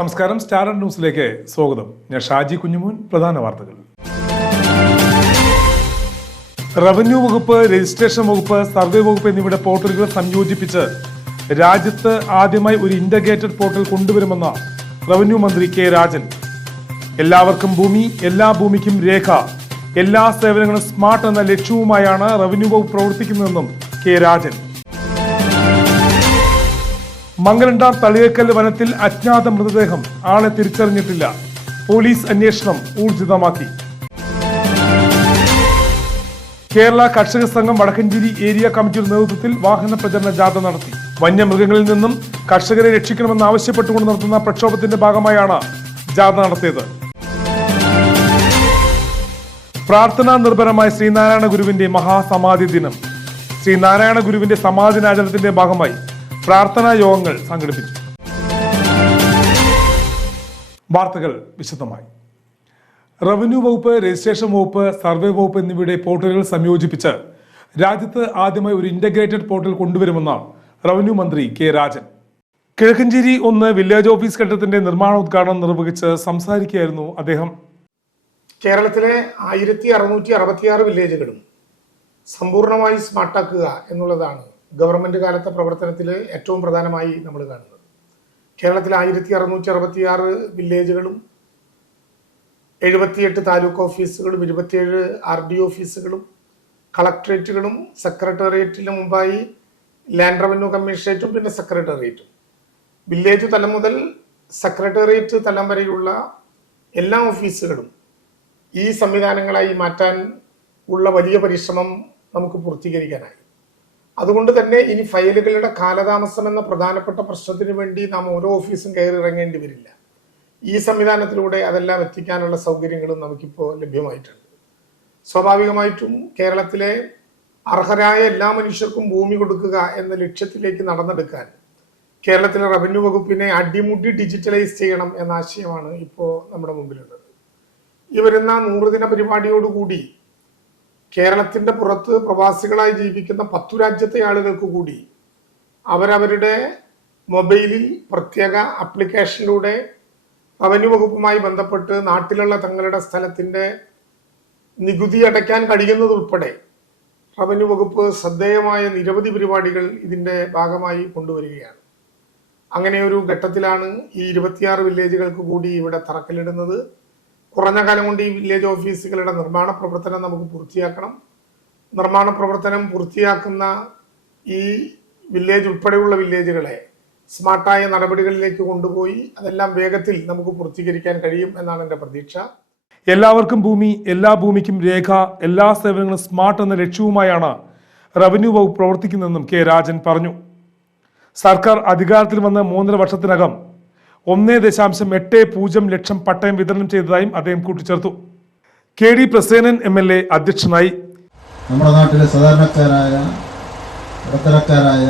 നമസ്കാരം star and ന്യൂസിലേക്ക് സ്വാഗതം. ഞാൻ ഷാജി കുഞ്ഞുമോൻ പ്രധാന വാർത്തകൾ. റവന്യൂ വകുപ്പ് രജിസ്ട്രേഷൻ വകുപ്പ് സർവേ വകുപ്പ് എന്നിവയുടെ പോർട്ടലുകൾ സംയോജിപ്പിച്ച് രാജ്യത്ത് ആദ്യമായി ഒരു ഇന്റഗ്രേറ്റഡ് പോർട്ടൽ കൊണ്ടുവരുമെന്ന റവന്യൂ മന്ത്രി കെ രാജൻ. എല്ലാവർക്കും ഭൂമി എല്ലാ ഭൂമിക്കും രേഖ എല്ലാ സേവനങ്ങളും സ്മാർട്ട് എന്ന ലക്ഷ്യവുമായാണ് റവന്യൂ വകുപ്പ് പ്രവർത്തിക്കുന്നതെന്നും കെ രാജൻ. മംഗലണ്ടാം തളിയേക്കൽ വനത്തിൽ അജ്ഞാത മൃതദേഹം ആളെ തിരിച്ചറിഞ്ഞിട്ടില്ല. പോലീസ് അന്വേഷണം ഊർജിതമാക്കി. കേരള കർഷക സംഘം വടക്കഞ്ചേരി ഏരിയ കമ്മിറ്റിയുടെ നേതൃത്വത്തിൽ വാഹന പ്രചരണ ജാഥ നടത്തി. വന്യമൃഗങ്ങളിൽ നിന്നും കർഷകരെ രക്ഷിക്കണമെന്ന് ആവശ്യപ്പെട്ടുകൊണ്ട് നടത്തുന്ന പ്രക്ഷോഭത്തിന്റെ ഭാഗമായാണ് ജാഥ നടത്തിയത്. പ്രാർത്ഥനാ നിർഭരമായ ശ്രീനാരായണ ഗുരുവിന്റെ മഹാസമാധി ദിനം. ശ്രീനാരായണ ഗുരുവിന്റെ സമാധിനാചരണത്തിന്റെ ഭാഗമായി പ്രാർത്ഥനാ യോഗങ്ങൾ സംഘടിപ്പിച്ചു. വാർത്തകൾ വിശദമായി. റവന്യൂ വകുപ്പ് രജിസ്ട്രേഷൻ വകുപ്പ് സർവേ വകുപ്പ് എന്നിവയുടെ പോർട്ടലുകൾ സംയോജിപ്പിച്ച് രാജ്യത്ത് ആദ്യമായി ഒരു ഇന്റഗ്രേറ്റഡ് പോർട്ടൽ കൊണ്ടുവരുമെന്ന് റവന്യൂ മന്ത്രി കെ രാജൻ. കിഴക്കഞ്ചേരി ഒന്ന് വില്ലേജ് ഓഫീസ് കെട്ടിടത്തിന്റെ നിർമ്മാണോദ്ഘാടനം നിർവഹിച്ച് സംസാരിക്കുകയായിരുന്നു അദ്ദേഹം. കേരളത്തിലെ ആയിരത്തി അറുന്നൂറ്റി അറുപത്തിയാറ് വില്ലേജുകളും സമ്പൂർണമായി സ്മാർട്ടാക്കുക എന്നുള്ളതാണ് ഗവൺമെന്റ് കാലത്തെ പ്രവർത്തനത്തിൽ ഏറ്റവും പ്രധാനമായി നമ്മൾ കാണുന്നത്. കേരളത്തിൽ ആയിരത്തി അറുന്നൂറ്റി അറുപത്തി ആറ് വില്ലേജുകളും എഴുപത്തിയെട്ട് താലൂക്ക് ഓഫീസുകളും ഇരുപത്തിയേഴ് ആർ ഡി ഓഫീസുകളും കളക്ടറേറ്റുകളും സെക്രട്ടേറിയറ്റിന് മുമ്പായി ലാൻഡ് റവന്യൂ കമ്മീഷണറേറ്റും പിന്നെ സെക്രട്ടേറിയറ്റും. വില്ലേജ് തലം മുതൽ സെക്രട്ടേറിയറ്റ് തലം വരെയുള്ള എല്ലാ ഓഫീസുകളും ഈ സംവിധാനങ്ങളായി മാറ്റാൻ ഉള്ള വലിയ പരിശ്രമം നമുക്ക് പൂർത്തീകരിക്കാനായി. അതുകൊണ്ട് തന്നെ ഇനി ഫയലുകളുടെ കാലതാമസം എന്ന പ്രധാനപ്പെട്ട പ്രശ്നത്തിന് വേണ്ടി നാം ഓരോ ഓഫീസും കയറി ഇറങ്ങേണ്ടി വരില്ല. ഈ സംവിധാനത്തിലൂടെ അതെല്ലാം എത്തിക്കാനുള്ള സൗകര്യങ്ങളും നമുക്കിപ്പോൾ ലഭ്യമായിട്ടുണ്ട്. സ്വാഭാവികമായിട്ടും കേരളത്തിലെ അർഹരായ എല്ലാ മനുഷ്യർക്കും ഭൂമി കൊടുക്കുക എന്ന ലക്ഷ്യത്തിലേക്ക് നടന്നെടുക്കാൻ കേരളത്തിലെ റവന്യൂ വകുപ്പിനെ അടിമുടി ഡിജിറ്റലൈസ് ചെയ്യണം എന്ന ആശയമാണ് ഇപ്പോൾ നമ്മുടെ മുമ്പിലുള്ളത്. ഈ വരുന്ന നൂറുദിന പരിപാടിയോടുകൂടി കേരളത്തിന്റെ പുറത്ത് പ്രവാസികളായി ജീവിക്കുന്ന പത്തു രാജ്യത്തെ ആളുകൾക്ക് കൂടി അവരവരുടെ മൊബൈലിൽ പ്രത്യേക ആപ്ലിക്കേഷനിലൂടെ റവന്യൂ വകുപ്പുമായി ബന്ധപ്പെട്ട് നാട്ടിലുള്ള തങ്ങളുടെ സ്ഥലത്തിന്റെ നികുതി അടയ്ക്കാൻ കഴിയുന്നതുൾപ്പെടെ റവന്യൂ വകുപ്പ് ശ്രദ്ധേയമായ നിരവധി പരിപാടികൾ ഇതിന്റെ ഭാഗമായി കൊണ്ടുവരികയാണ്. അങ്ങനെ ഒരു ഘട്ടത്തിലാണ് ഈ ഇരുപത്തിയാറ് വില്ലേജുകൾക്ക് കൂടി ഇവിടെ തറക്കല്ലിടുന്നത്. കുറഞ്ഞ കാലം കൊണ്ട് ഈ വില്ലേജ് ഓഫീസുകളുടെ നിർമ്മാണ പ്രവർത്തനം നമുക്ക് പൂർത്തിയാക്കണം. നിർമ്മാണ പ്രവർത്തനം പൂർത്തിയാക്കുന്ന ഈ വില്ലേജ് ഉൾപ്പെടെയുള്ള വില്ലേജുകളെ സ്മാർട്ടായ നടപടികളിലേക്ക് കൊണ്ടുപോയി അതെല്ലാം വേഗത്തിൽ നമുക്ക് പൂർത്തീകരിക്കാൻ കഴിയും എന്നാണ് എന്റെ പ്രതീക്ഷ. എല്ലാവർക്കും ഭൂമി എല്ലാ ഭൂമിക്കും രേഖ എല്ലാ സേവനങ്ങളും സ്മാർട്ട് എന്ന ലക്ഷ്യവുമായാണ് റവന്യൂ വകുപ്പ് പ്രവർത്തിക്കുന്നതെന്നും കെ രാജൻ പറഞ്ഞു. സർക്കാർ അധികാരത്തിൽ വന്ന മൂന്നര വർഷത്തിനകം ഒന്നേ ദശാംശം എട്ട് പൂജ്യം ലക്ഷം പട്ടയം വിതരണം ചെയ്തതായും അദ്ദേഹം കൂട്ടിച്ചേർത്തു. K D Prasenan M L A അധ്യക്ഷനായി. നമ്മുടെ നാട്ടിലെ സാധാരണക്കാരായ ഇടത്തരക്കാരായ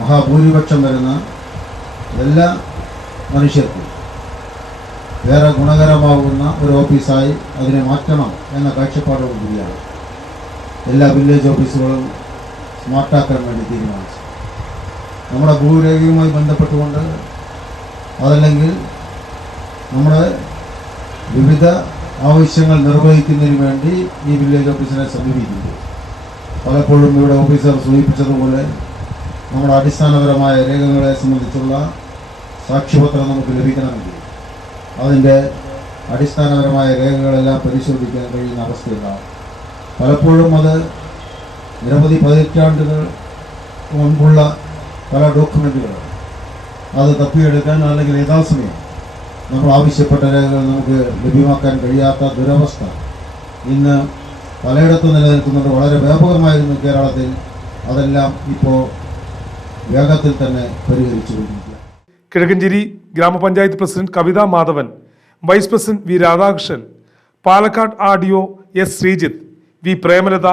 മഹാഭൂരിപക്ഷം വരുന്ന എല്ലാ മനുഷ്യർക്കും വേറെ ഗുണകരമാകുന്ന ഒരു ഓഫീസായി അതിനെ മാറ്റണം എന്ന കാഴ്ചപ്പാടോട് കൂടിയാണ് എല്ലാ വില്ലേജ് ഓഫീസുകളും സ്മാർട്ടാക്കാൻ വേണ്ടി തീരുമാനിച്ചു നമ്മുടെ ഭൂരേഖയുമായി ബന്ധപ്പെട്ടുകൊണ്ട് അതല്ലെങ്കിൽ നമ്മുടെ വിവിധ ആവശ്യങ്ങൾ നിർവഹിക്കുന്നതിന് വേണ്ടി ഈ വില്ലേജ് ഓഫീസിനെ സമീപിക്കുന്നു. പലപ്പോഴും ഇവിടെ ഓഫീസർ സൂചിപ്പിച്ചതുപോലെ നമ്മുടെ അടിസ്ഥാനപരമായ രേഖകളെ സംബന്ധിച്ചുള്ള സാക്ഷ്യപത്രം നമുക്ക് ലഭിക്കണമെങ്കിൽ അതിന്റെ അടിസ്ഥാനപരമായ രേഖകളെല്ലാം പരിശോധിക്കാൻ കഴിയുന്ന അവസ്ഥയുണ്ടാകും പലപ്പോഴും അത് നിരവധി പതിറ്റാണ്ടുകൾ മുൻപുള്ള പല ഡോക്യുമെന്റുകൾ അത് തപ്പിയെടുക്കാൻ അല്ലെങ്കിൽ യഥാസമയം നമ്മൾ ആവശ്യപ്പെട്ട രേഖകൾ നമുക്ക് ലഭ്യമാക്കാൻ കഴിയാത്ത ദുരവസ്ഥ. ഇന്ന് പലയിടത്തും നിലനിൽക്കുന്നുണ്ട്. വളരെ വ്യാപകമായിരുന്നു കേരളത്തിൽ. അതെല്ലാം ഇപ്പോൾ വേഗത്തിൽ തന്നെ പരിഹരിച്ചു കൊണ്ടിരിക്കുക കിഴക്കഞ്ചേരി ഗ്രാമപഞ്ചായത്ത് president Kavitha Madhavan vice president V Radhakrishnan Palakkad R D O S Sreejith V Premalatha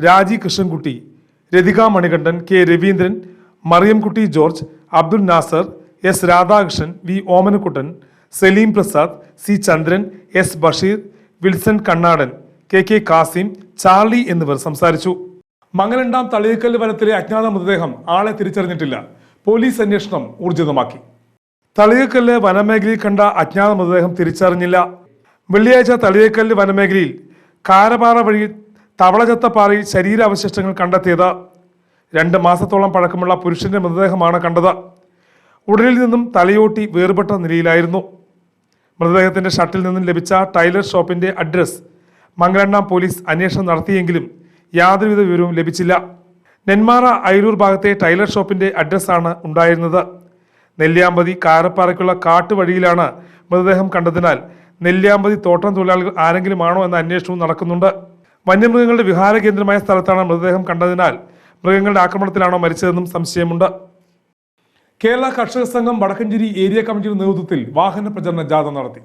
Raji Krishnankutty Rathika Manikandan K Raveendran Mariyamkutty George Abdul Nasar S Radhakrishnan V Omanakuttan Saleem Prasad C Chandran S Basheer Wilson Kannadan K K Kasim Charlie എന്നിവർ സംസാരിച്ചു. മംഗലണ്ടാം തളിയക്കല്ല് വനത്തിലെ അജ്ഞാത മൃതദേഹം ആളെ തിരിച്ചറിഞ്ഞിട്ടില്ല. Police അന്വേഷണം ഊർജിതമാക്കി. തളിയക്കല്ല് വനമേഖലയിൽ കണ്ട അജ്ഞാത മൃതദേഹം തിരിച്ചറിഞ്ഞില്ല. വെള്ളിയാഴ്ച തളിയക്കല്ല് വനമേഖലയിൽ കാരപാറ വഴി തവളചത്തപ്പാറയിൽ ശരീരാവശിഷ്ടങ്ങൾ കണ്ടെത്തിയത്. രണ്ട് മാസത്തോളം പഴക്കമുള്ള പുരുഷന്റെ മൃതദേഹമാണ് കണ്ടത്. ഉടലിൽ നിന്നും തലയോട്ടി വേർപെട്ട നിലയിലായിരുന്നു. മൃതദേഹത്തിന്റെ ഷട്ടിൽ നിന്നും ലഭിച്ച ടൈലർ ഷോപ്പിന്റെ അഡ്രസ് മംഗലണ്ണാം പോലീസ് അന്വേഷണം നടത്തിയെങ്കിലും യാതൊരുവിധ വിവരവും ലഭിച്ചില്ല. നെന്മാറ അയിരൂർ ഭാഗത്തെ ടൈലർ ഷോപ്പിന്റെ അഡ്രസ്സാണ് ഉണ്ടായിരുന്നത്. നെല്ലിയാമ്പതി കാരപ്പാറയ്ക്കുള്ള കാട്ടുവഴിയിലാണ് മൃതദേഹം കണ്ടതിനാൽ നെല്ലിയാമ്പതി തോട്ടം തൊഴിലാളികൾ ആരെങ്കിലും ആണോ എന്ന അന്വേഷണവും നടക്കുന്നുണ്ട്. വന്യമൃഗങ്ങളുടെ വിഹാര കേന്ദ്രമായ സ്ഥലത്താണ് മൃതദേഹം കണ്ടതിനാൽ മൃഗങ്ങളുടെ ആക്രമണത്തിലാണോ മരിച്ചതെന്നും സംശയമുണ്ട്. കേരള കർഷക സംഘം വടക്കഞ്ചേരി ഏരിയ കമ്മിറ്റിയുടെ നേതൃത്വത്തിൽ വാഹന പ്രചരണ ജാഥ നടത്തി.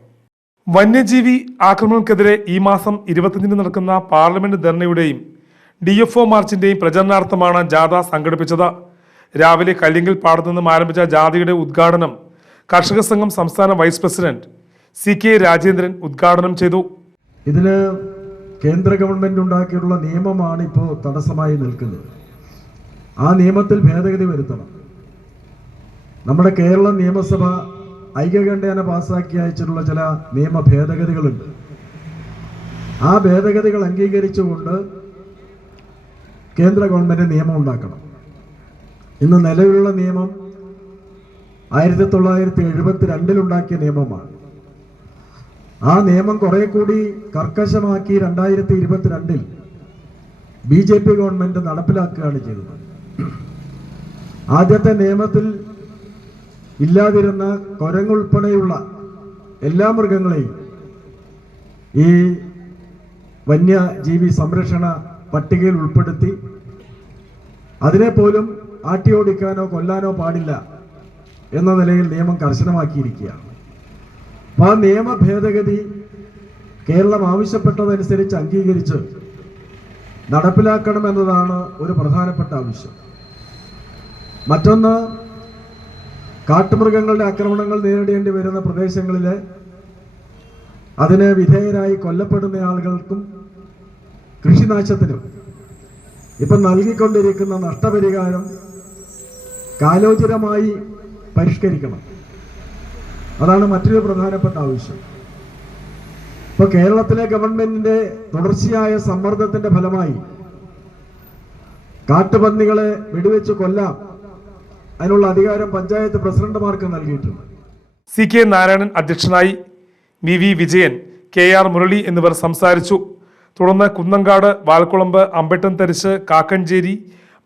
വന്യജീവി ആക്രമണങ്ങൾക്കെതിരെ ഈ മാസം ഇരുപത്തിയഞ്ചിന് നടക്കുന്ന പാർലമെന്റ് ധർണയുടെയും ഡി എഫ് ഒ മാർച്ചിന്റെയും പ്രചരണാർത്ഥമാണ് ജാഥ സംഘടിപ്പിച്ചത്. രാവിലെ കല്ലിങ്കിൽ പാടത്തു നിന്നും ആരംഭിച്ച ജാഥയുടെ ഉദ്ഘാടനം കർഷക സംഘം സംസ്ഥാന vice president C K Rajendran ഉദ്ഘാടനം ചെയ്തു. ഇതിൽ കേന്ദ്ര ഗവൺമെന്റ് ഉണ്ടാക്കിയിട്ടുള്ള നിയമമാണ് ഇപ്പോൾ തടസ്സമായി നിൽക്കുന്നത്. ആ നിയമത്തിൽ ഭേദഗതി വരുത്തണം. നമ്മുടെ കേരള നിയമസഭ ഐക്യകണ്ഠേന പാസ്സാക്കി അയച്ചിട്ടുള്ള ചില നിയമ ഭേദഗതികളുണ്ട്. ആ ഭേദഗതികൾ അംഗീകരിച്ചുകൊണ്ട് കേന്ദ്ര ഗവൺമെന്റ് നിയമം ഉണ്ടാക്കണം. ഇന്ന് നിലവിലുള്ള നിയമം ആയിരത്തി തൊള്ളായിരത്തി എഴുപത്തി രണ്ടിലുണ്ടാക്കിയ നിയമമാണ്. ആ നിയമം കുറെ കൂടി കർക്കശമാക്കി രണ്ടായിരത്തി ഇരുപത്തിരണ്ടിൽ ബി ജെ പി ഗവൺമെന്റ് നടപ്പിലാക്കുകയാണ് ചെയ്തത്. ആദ്യത്തെ നിയമത്തിൽ ഇല്ലാതിരുന്ന കൊരങ്ങുൾപ്പെടെയുള്ള എല്ലാ മൃഗങ്ങളെയും ഈ വന്യജീവി സംരക്ഷണ പട്ടികയിൽ ഉൾപ്പെടുത്തി അതിനെ പോലും ആട്ടിയോടിക്കാനോ കൊല്ലാനോ പാടില്ല എന്ന നിലയിൽ നിയമം കർശനമാക്കിയിരിക്കുകയാണ്. അപ്പൊ ആ നിയമ ഭേദഗതി കേരളം ആവശ്യപ്പെട്ടതനുസരിച്ച് അംഗീകരിച്ച് നടപ്പിലാക്കണമെന്നതാണ് ഒരു പ്രധാനപ്പെട്ട ആവശ്യം. മറ്റൊന്ന് കാട്ടുമൃഗങ്ങളുടെ ആക്രമണങ്ങൾ നേരിടേണ്ടി വരുന്ന പ്രദേശങ്ങളിലെ അതിന് വിധേയരായി കൊല്ലപ്പെടുന്ന ആളുകൾക്കും കൃഷിനാശത്തിനും ഇപ്പം നൽകിക്കൊണ്ടിരിക്കുന്ന നഷ്ടപരിഹാരം കാലോചിതമായി പരിഷ്കരിക്കണം. അതാണ് മറ്റൊരു പ്രധാനപ്പെട്ട ആവശ്യം. ഇപ്പോൾ കേരളത്തിലെ ഗവൺമെന്റിന്റെ തുടർച്ചയായ സമ്മർദ്ദത്തിന്റെ ഫലമായി കാട്ടുപന്നികളെ വെടിവെച്ച് കൊല്ലാം. അതിനുള്ള അധികാരം പഞ്ചായത്ത് പ്രസിഡന്റുമാർക്ക് നൽകിയിട്ടുണ്ട്. സി കെ നാരായണൻ അധ്യക്ഷനായി V V Vijayan K R Murali എന്നിവർ സംസാരിച്ചു. തുടർന്ന് കുന്നങ്കാട് വാൽക്കുളമ്പ് അമ്പട്ടൻ തരിശ് കാക്കഞ്ചേരി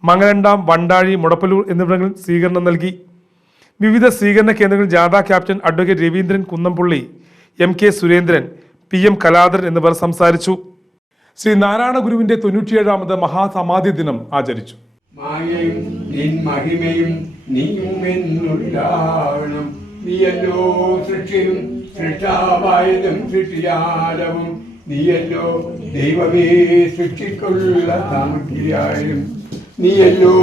മംഗലണ്ടാം വണ്ടാഴി മുടപ്പലൂർ എന്നിവിടങ്ങളിൽ സ്വീകരണം നൽകി. വിവിധ സ്വീകരണ കേന്ദ്രങ്ങളിൽ ജാഥ captain advocate Raveendran Kunnampully M K Surendran P M Kaladharan എന്നിവർ സംസാരിച്ചു. ശ്രീ നാരായണ ഗുരുവിന്റെ തൊണ്ണൂറ്റിയേഴാമത് മഹാസമാധി ദിനം ആചരിച്ചു. മായയും നിൻ മഹിമയും നീയുമെന്നുണ്ടാവണം നീയല്ലോ സൃഷ്ടിയും സൃഷ്ടാവായതും സൃഷ്ടിജാലവും നീയല്ലോ ദൈവമേ സൃഷ്ടിക്കുള്ള സാമഗ്രിയായും നീയല്ലോ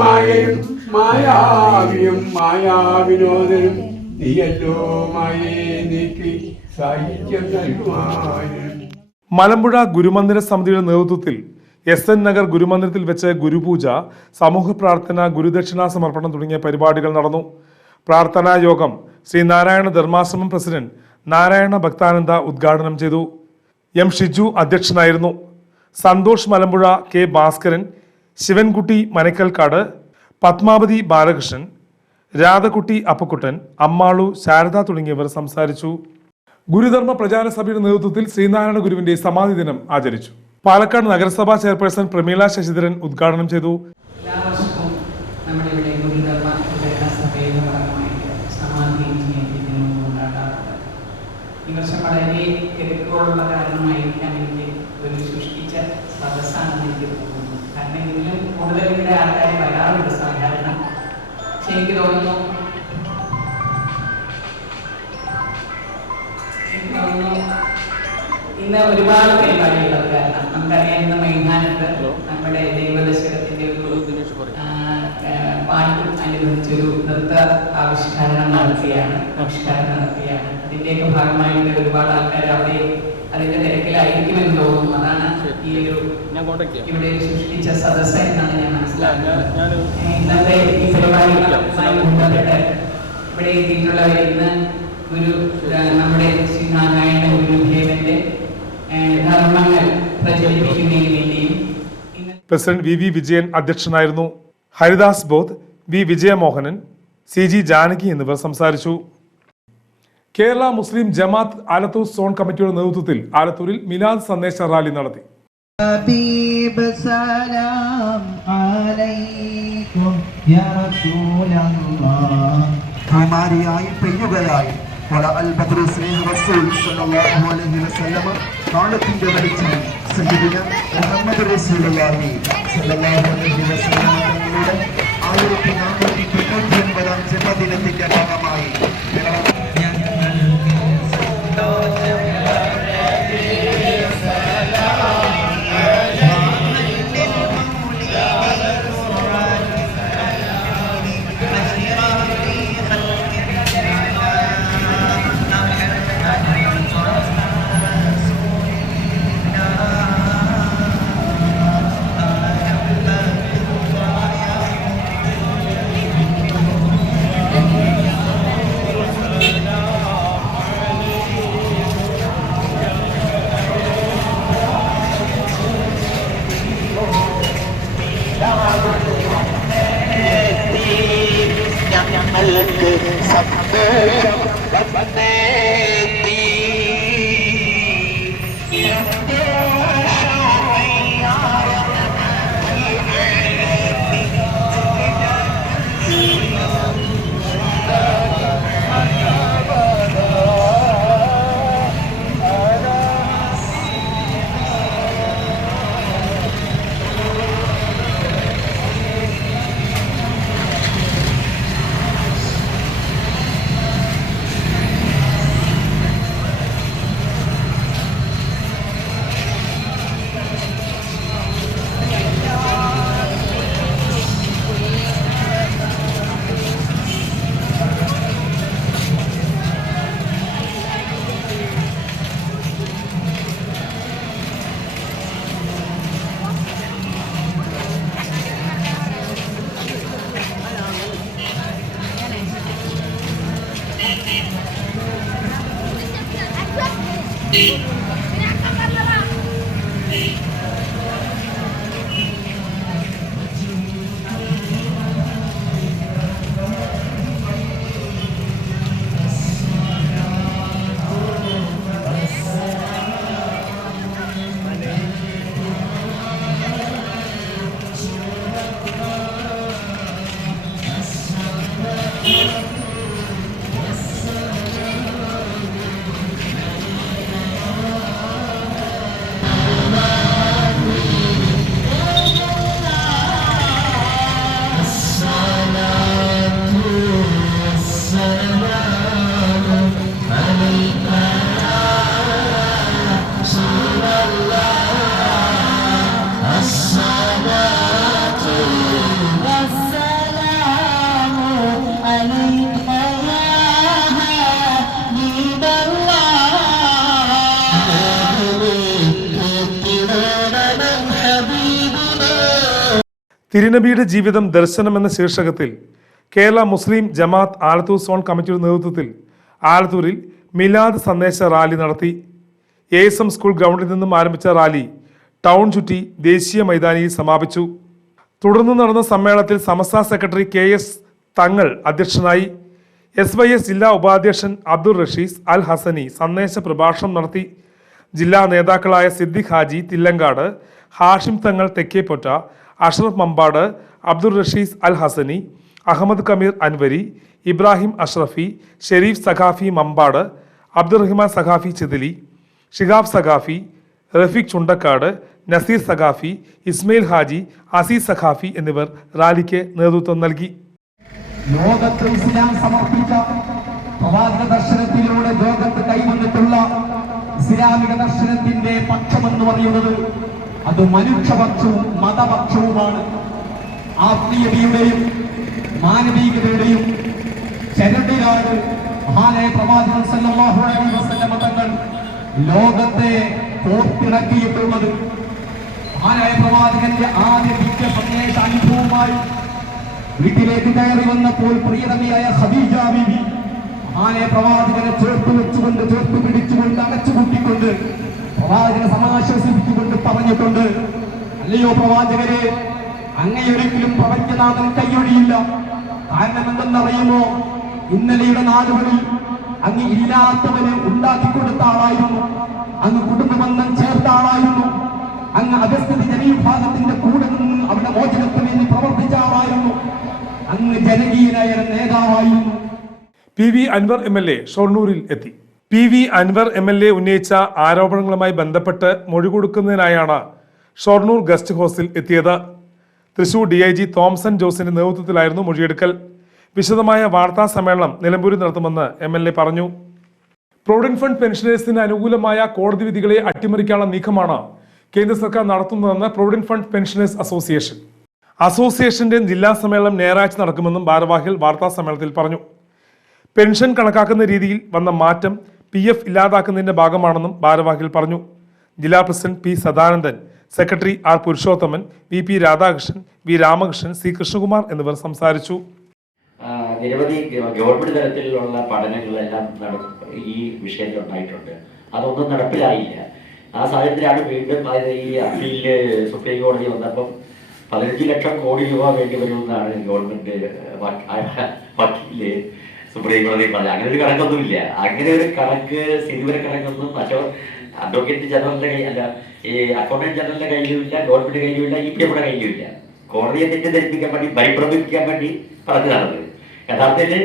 മായയും മായാവിയും മായാവിനോദനും. നീയല്ലോ മായയെ നീക്കി സാഹിത്യം നൽകുമായും. മലമ്പുഴ ഗുരുമന്ദിര സമിതിയുടെ നേതൃത്വത്തിൽ എസ് എൻ നഗർ ഗുരുമന്ദിരത്തിൽ വെച്ച് ഗുരുപൂജ സമൂഹ പ്രാർത്ഥന ഗുരുദക്ഷിണാ സമർപ്പണം തുടങ്ങിയ പരിപാടികൾ നടന്നു. പ്രാർത്ഥനാ യോഗം ശ്രീ നാരായണ ധർമാശ്രമം പ്രസിഡന്റ് നാരായണ ഭക്താനന്ദ ഉദ്ഘാടനം ചെയ്തു. എം ഷിജു അധ്യക്ഷനായിരുന്നു. സന്തോഷ് മലമ്പുഴ കെ ഭാസ്കരൻ ശിവൻകുട്ടി മനക്കൽക്കാട് പത്മാവതി ബാലകൃഷ്ണൻ രാധകുട്ടി അപ്പക്കുട്ടൻ അമ്മാളു ശാരദ തുടങ്ങിയവർ സംസാരിച്ചു. ഗുരുധർമ്മ പ്രചാര സഭയുടെ നേതൃത്വത്തിൽ ശ്രീനാരായണ ഗുരുവിന്റെ സമാധി ദിനം ആചരിച്ചു. പാലക്കാട് നഗരസഭാ ചെയർപേഴ്സൺ പ്രമീള ശശിധരൻ ഉദ്ഘാടനം ചെയ്തു. ഇന്ന് ഒരുപാട് പരിപാടികളൊക്കെ കാരണം നമുക്കറിയാം ഇന്ന് മൈതാനത്ത് നമ്മുടെ ദൈവദശകത്തിന്റെ ഒരു പാട്ടും അനുബന്ധിച്ചൊരു നൃത്ത ആവിഷ്കാരണം നടത്തിയാണ് ആവിഷ്കാരം നടത്തിയാണ്. അതിന്റെയൊക്കെ ഭാഗമായിട്ട് ഒരുപാട് ആൾക്കാർ അവിടെ അതിന്റെ തിരക്കിലായിരിക്കുമെന്ന് തോന്നുന്നു. അതാണ് ഈ ഒരു ഇവിടെ സൃഷ്ടിച്ച സദസ്സ് എന്നാണ് ഞാൻ മനസ്സിലാക്കുന്നത്. ഇന്നത്തെ ഈ ഇവിടെ എത്തിയിട്ടുള്ളവർ ഇന്ന് ഒരു നമ്മുടെ നമ്മുടെ ശ്രീനാരായണ ഗുരുദേവന്റെ പ്രസിഡന്റ് വി വി വിജയൻ അധ്യക്ഷനായിരുന്നു. Haridas Bodh V Vijayamohanan C G Janaki എന്നിവർ സംസാരിച്ചു. കേരള മുസ്ലിം ജമാത്ത് ആലത്തൂർ സോൺ കമ്മിറ്റിയുടെ നേതൃത്വത്തിൽ ആലത്തൂരിൽ മിലാദ് സന്ദേശ റാലി നടത്തി. കാലത്തിന്റെ വെളിച്ചം സയ്യിദുന മുഹമ്മദ് സല്ലല്ലാഹു അലൈഹി ആയിരത്തി നാനൂറ്റി തൊണ്ണൂറ്റി ഒൻപതാം ജന്മദിനത്തിന്റെ ഭാഗമായി ഞങ്ങൾക്ക് സന്തോഷം തിരുനബിയുടെ ജീവിതം ദർശനം എന്ന ശീർഷകത്തിൽ കേരള മുസ്ലിം ജമാത്ത് ആലത്തൂർ സോൺ കമ്മിറ്റിയുടെ നേതൃത്വത്തിൽ ആലത്തൂരിൽ മിലാദ് സന്ദേശ റാലി നടത്തി. എ എസ് എം സ്കൂൾ ഗ്രൗണ്ടിൽ നിന്നും ആരംഭിച്ച റാലി ടൗൺ ചുറ്റി ദേശീയ മൈതാനിയിൽ സമാപിച്ചു. തുടർന്ന് നടന്ന സമ്മേളനത്തിൽ സമസ്ത സെക്രട്ടറി കെ എസ് തങ്ങൾ അധ്യക്ഷനായി എസ് വൈ എസ് ജില്ലാ ഉപാധ്യക്ഷൻ അബ്ദുൾ റഷീസ് അൽ ഹസനി സന്ദേശ പ്രഭാഷണം നടത്തി. ജില്ലാ നേതാക്കളായ സിദ്ദിഖ് ഹാജി തില്ലങ്കാട് ഹാഷിം തങ്ങൾ തെക്കേപ്പൊറ്റ അഷ്റഫ് മമ്പാട് അബ്ദുൾ റഷീസ് അൽ ഹസനി അഹമ്മദ് കമീർ അൻവരി ഇബ്രാഹിം അഷ്റഫി ഷെരീഫ് സഖാഫി മമ്പാട് അബ്ദുറഹിമാൻ സഖാഫി ചിതിലി ഷിഹാബ് സഖാഫി റഫീഖ് ചുണ്ടക്കാട് നസീർ സഖാഫി ഇസ്മയിൽ ഹാജി അസീസ് സഖാഫി എന്നിവർ റാലിക്ക് നേതൃത്വം നൽകി. ലോകത്ത് ഇസ്ലാം സമർപ്പിച്ച പ്രവാചക ദർശനത്തിലൂടെ ലോകത്ത് കൈവന്നിട്ടുള്ള ഇസ്ലാമിക ദർശനത്തിന്റെ പക്ഷമെന്ന് പറയുന്നത് അത് മനുഷ്യപക്ഷവും മതപക്ഷവുമാണ്. ആത്മീയതയുടെയും മാനവികതയുടെയും ചരടിലാണ് മഹാനായ പ്രവാചകൻ സല്ലല്ലാഹു അലൈഹി വസല്ലമ തങ്ങൾ ലോകത്തെ കോർത്തിണക്കിയിട്ടുള്ളത്. മഹാനായ പ്രവാചകന്റെ ആദ്യ വിദ്യ സന്ദേശ അനുഭവമായി വീട്ടിലേക്ക് കയറി വന്നപ്പോൾ പ്രിയതമിയായ ഖദീജ ബിബി മഹാനായ പ്രവാചകനെ ചേർത്ത് വെച്ചുകൊണ്ട് ചേർത്ത് പിടിച്ചുകൊണ്ട് അടച്ചു കൂട്ടിക്കൊണ്ട് പ്രവാചകനെ സമാശ്വസിപ്പിച്ചുകൊണ്ട് പറഞ്ഞിട്ടുണ്ട്. അല്ലയോ പ്രവാചകരെ അങ്ങയൊരിക്കലും പ്രപഞ്ചനാഥൻ കൈയൊഴിയില്ല. കാരണം എന്തെന്നറിയുമോ? ഇന്നലെയുടെ നാടുകളിൽ അങ്ങ് ഇല്ലാത്തവന് ഉണ്ടാക്കി കൊടുത്ത ആളായിരുന്നു. അങ്ങ് കുടുംബബന്ധം ചേർത്ത ആളായിരുന്നു. അങ്ങ് അഗസ്ത്യതി ജനവിഭാഗത്തിന്റെ കൂടെ നിന്ന് അവിടെ മോചനത്തിന് വേണ്ടി പ്രവർത്തിച്ച ആളായിരുന്നു. അങ്ങ് ജനകീയനായ നേതാവായിരുന്നു. P V Anvar M L A ഷൊർണൂരിൽ എത്തി. P V Anvar M L A ഉന്നയിച്ച ആരോപണങ്ങളുമായി ബന്ധപ്പെട്ട് മൊഴി കൊടുക്കുന്നതിനായാണ് ഷൊർണൂർ ഗസ്റ്റ് ഹൗസിൽ എത്തിയത്. Thrissur D I G Thomson ജോസിന്റെ നേതൃത്വത്തിലായിരുന്നു മൊഴിയെടുക്കൽ. വിശദമായ വാർത്താ സമ്മേളനം നിലമ്പൂരിൽ നടത്തുമെന്ന് എം എൽ എ പറഞ്ഞു. പ്രൊവിഡന്റ് ഫണ്ട് പെൻഷനേഴ്സിന് അനുകൂലമായ കോടതി വിധികളെ അട്ടിമറിക്കാനുള്ള നീക്കമാണ് കേന്ദ്ര സർക്കാർ നടത്തുന്നതെന്ന് പ്രൊവിഡന്റ് ഫണ്ട് പെൻഷനേഴ്സ് അസോസിയേഷൻ. അസോസിയേഷന്റെ ജില്ലാ സമ്മേളനം ഞായറാഴ്ച നടക്കുമെന്നും ഭാരവാഹികൾ വാർത്താ സമ്മേളനത്തിൽ പറഞ്ഞു. പെൻഷൻ കണക്കാക്കുന്ന രീതിയിൽ വന്ന മാറ്റം പി എഫ് ഇല്ലാതാക്കുന്നതിന്റെ ഭാഗമാണെന്നും ഭാരവാഹികൾ പറഞ്ഞു. ജില്ലാ president P Sadanandan secretary R Purushothaman V P Radhakrishnan V Ramakrishnan C Krishnakumar എന്നിവർ സംസാരിച്ചു. നിരവധി ഗവൺമെന്റ് തലത്തിലുള്ള പഠനങ്ങളെല്ലാം ഈ വിഷയത്തിൽ ഉണ്ടായിട്ടുണ്ട്. അതൊന്നും നടപ്പിലായില്ല. ആ സാഹചര്യത്തിലാണ് വീണ്ടും അതായത് ഈ അപ്പീലിൽ സുപ്രീം കോടതി വന്നപ്പം പതിനഞ്ച് ലക്ഷം കോടി രൂപ വേണ്ടി വരുമെന്നാണ് ഗവൺമെന്റ് വക്കീൽ സുപ്രീം കോടതി പറഞ്ഞു. അങ്ങനെ ഒരു കണക്കൊന്നുമില്ല. അങ്ങനെ ഒരു കണക്ക് സ്ഥിതിവര കണക്കൊന്നും മറ്റോ അഡ്വക്കേറ്റ് ജനറലിന്റെ കൈ അല്ല ഈ അക്കൗണ്ടന്റ് ജനറലിന്റെ കയ്യിലുമില്ല ഗവൺമെന്റ് കയ്യിലുമില്ല ഇ പി എമ്മിന്റെ കയ്യിലുമില്ല. കോടതിയെ തെറ്റിദ്ധരിപ്പിക്കാൻ വേണ്ടി പരിഭ്രമിപ്പിക്കാൻ വേണ്ടി പറഞ്ഞു നടന്നത്. യഥാർത്ഥത്തിൽ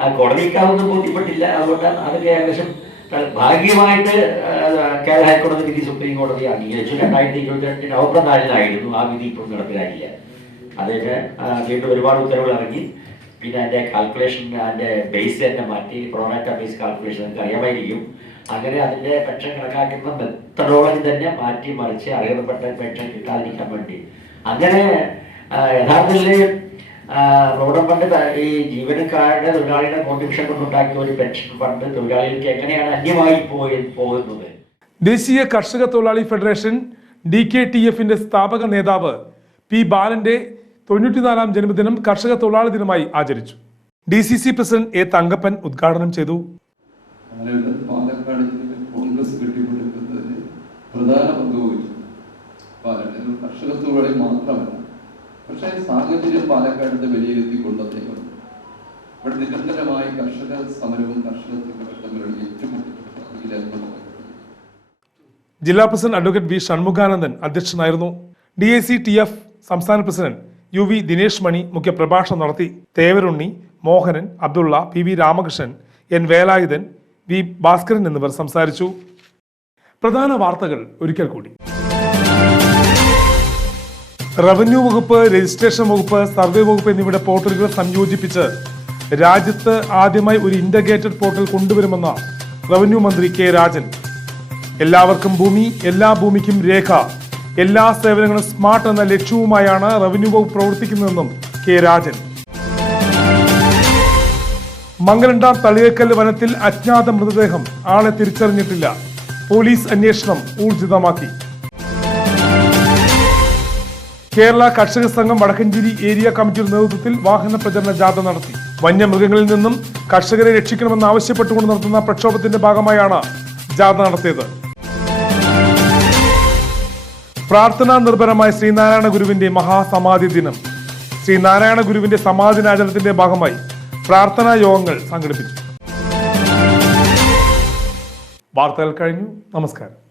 ആ കോടതിക്കാതൊന്നും ബോധ്യപ്പെട്ടില്ല. അതുകൊണ്ടാണ് അത് ഏകദേശം ഭാഗ്യമായിട്ട് കേരള ഹൈക്കോടതി വിധി സുപ്രീം കോടതി അംഗീകരിച്ചു. രണ്ടായിരത്തി ഇരുപത്തി രണ്ട് നവംബർ നാലിനായിരുന്നു ആ വിധി ഇപ്പോൾ നടപ്പിലായില്ല അതിന് വീണ്ടും ഒരുപാട് ഉത്തരവുകൾ ഇറങ്ങി. പിന്നെ അതിന്റെ കാൽക്കുലേഷൻ അതിന്റെ ബേസ് തന്നെ മാറ്റി പ്രൊണാറ്റ ബേസ് കാൽക്കുലേഷൻ നിങ്ങൾക്ക് അറിയാമായിരിക്കും. അങ്ങനെ അതിന്റെ പെൻഷൻ കണക്കാക്കുന്ന മെത്തഡോളജി തന്നെ മാറ്റി മറിച്ച് അറിയപ്പെട്ട പെൻഷൻ കിട്ടാതിരിക്കാൻ വേണ്ടി. അങ്ങനെ യഥാർത്ഥത്തിൽ റോഡൻ ഫണ്ട് ഈ ജീവനക്കാരുടെ തൊഴിലാളിയുടെ കോൺട്രിബ്യൂഷൻ കൊണ്ടുണ്ടാക്കിയ ഒരു പെൻഷൻ ഫണ്ട് തൊഴിലാളികൾക്ക് എങ്ങനെയാണ് അന്യമായി പോയി പോകുന്നത്? ദേശീയ കർഷക തൊഴിലാളി ഫെഡറേഷൻ ഡി കെ ടി എഫിന്റെ സ്ഥാപക നേതാവ് പി ബാലന്റെ തൊണ്ണൂറ്റിനാലാം ജന്മദിനം കർഷക തൊഴിലാളി ദിനമായി ആചരിച്ചു. D C C president A Thankappan ഉദ്ഘാടനം ചെയ്തു. കോൺഗ്രസ് കെട്ടിപ്പടുക്കുന്നതിന് പ്രധാന പങ്ക് വഹിച്ചു പാലക്കാട് കർഷക തൊഴിലാളി മാത്രമല്ല പക്ഷേ സാഹചര്യം പാലക്കാടിന്റെ വിലയിരുത്തിക്കൊണ്ട് അദ്ദേഹം ഇവിടെ നിരന്തരമായി കർഷക സമരവും കർഷക തമ്മിലുള്ള ഏറ്റുമുട്ടൽ ജില്ലാ പ്രസിഡന്റ് അഡ്വക്കേറ്റ് വി ഷൺമുഖാനന്ദൻ അധ്യക്ഷനായിരുന്നു. D I C T F സംസ്ഥാന president U V Dinesh Mani മുഖ്യപ്രഭാഷണം നടത്തി Thevarunni Mohanan Abdullah P V Ramakrishnan N Velayudhan V Bhaskaran എന്നിവർ സംസാരിച്ചു. പ്രധാന വാർത്തകൾ ഒരിക്കൽ കൂടി. റവന്യൂ വകുപ്പ് രജിസ്ട്രേഷൻ വകുപ്പ് സർവേ വകുപ്പ് എന്നിവയുടെ പോർട്ടലുകൾ സംയോജിപ്പിച്ച് രാജ്യത്ത് ആദ്യമായി ഒരു ഇന്റഗ്രേറ്റഡ് പോർട്ടൽ കൊണ്ടുവരുമെന്ന റവന്യൂ മന്ത്രി കെ രാജൻ. എല്ലാവർക്കും ഭൂമി എല്ലാ ഭൂമിക്കും രേഖ. എല്ലാ സേവനങ്ങളും സ്മാർട്ട് എന്ന ലക്ഷ്യവുമായാണ് റവന്യൂ വകുപ്പ് പ്രവർത്തിക്കുന്നതെന്നും കെ രാജൻ. മംഗലണ്ടാം തളിയേക്കൽ വനത്തിൽ അജ്ഞാത മൃതദേഹം ആളെ തിരിച്ചറിഞ്ഞിട്ടില്ല. പോലീസ് അന്വേഷണം ഊർജിതമാക്കി. കേരള കർഷക സംഘം വടക്കഞ്ചേരി ഏരിയ കമ്മിറ്റിയുടെ നേതൃത്വത്തിൽ വാഹന പ്രചരണ ജാഥ നടത്തി. വന്യമൃഗങ്ങളിൽ നിന്നും കർഷകരെ രക്ഷിക്കണമെന്ന് ആവശ്യപ്പെട്ടുകൊണ്ട് നടത്തുന്ന പ്രക്ഷോഭത്തിന്റെ ഭാഗമായാണ് ജാഥ നടത്തിയത്. പ്രാർത്ഥനാ നിർഭരമായ ശ്രീനാരായണ ഗുരുവിന്റെ മഹാസമാധി ദിനം. ശ്രീനാരായണ ഗുരുവിന്റെ സമാധിനാചരണത്തിന്റെ ഭാഗമായി പ്രാർത്ഥനാ യോഗങ്ങൾ സംഘടിപ്പിച്ചു. വാർത്തകൾ കഴിഞ്ഞു. നമസ്കാരം.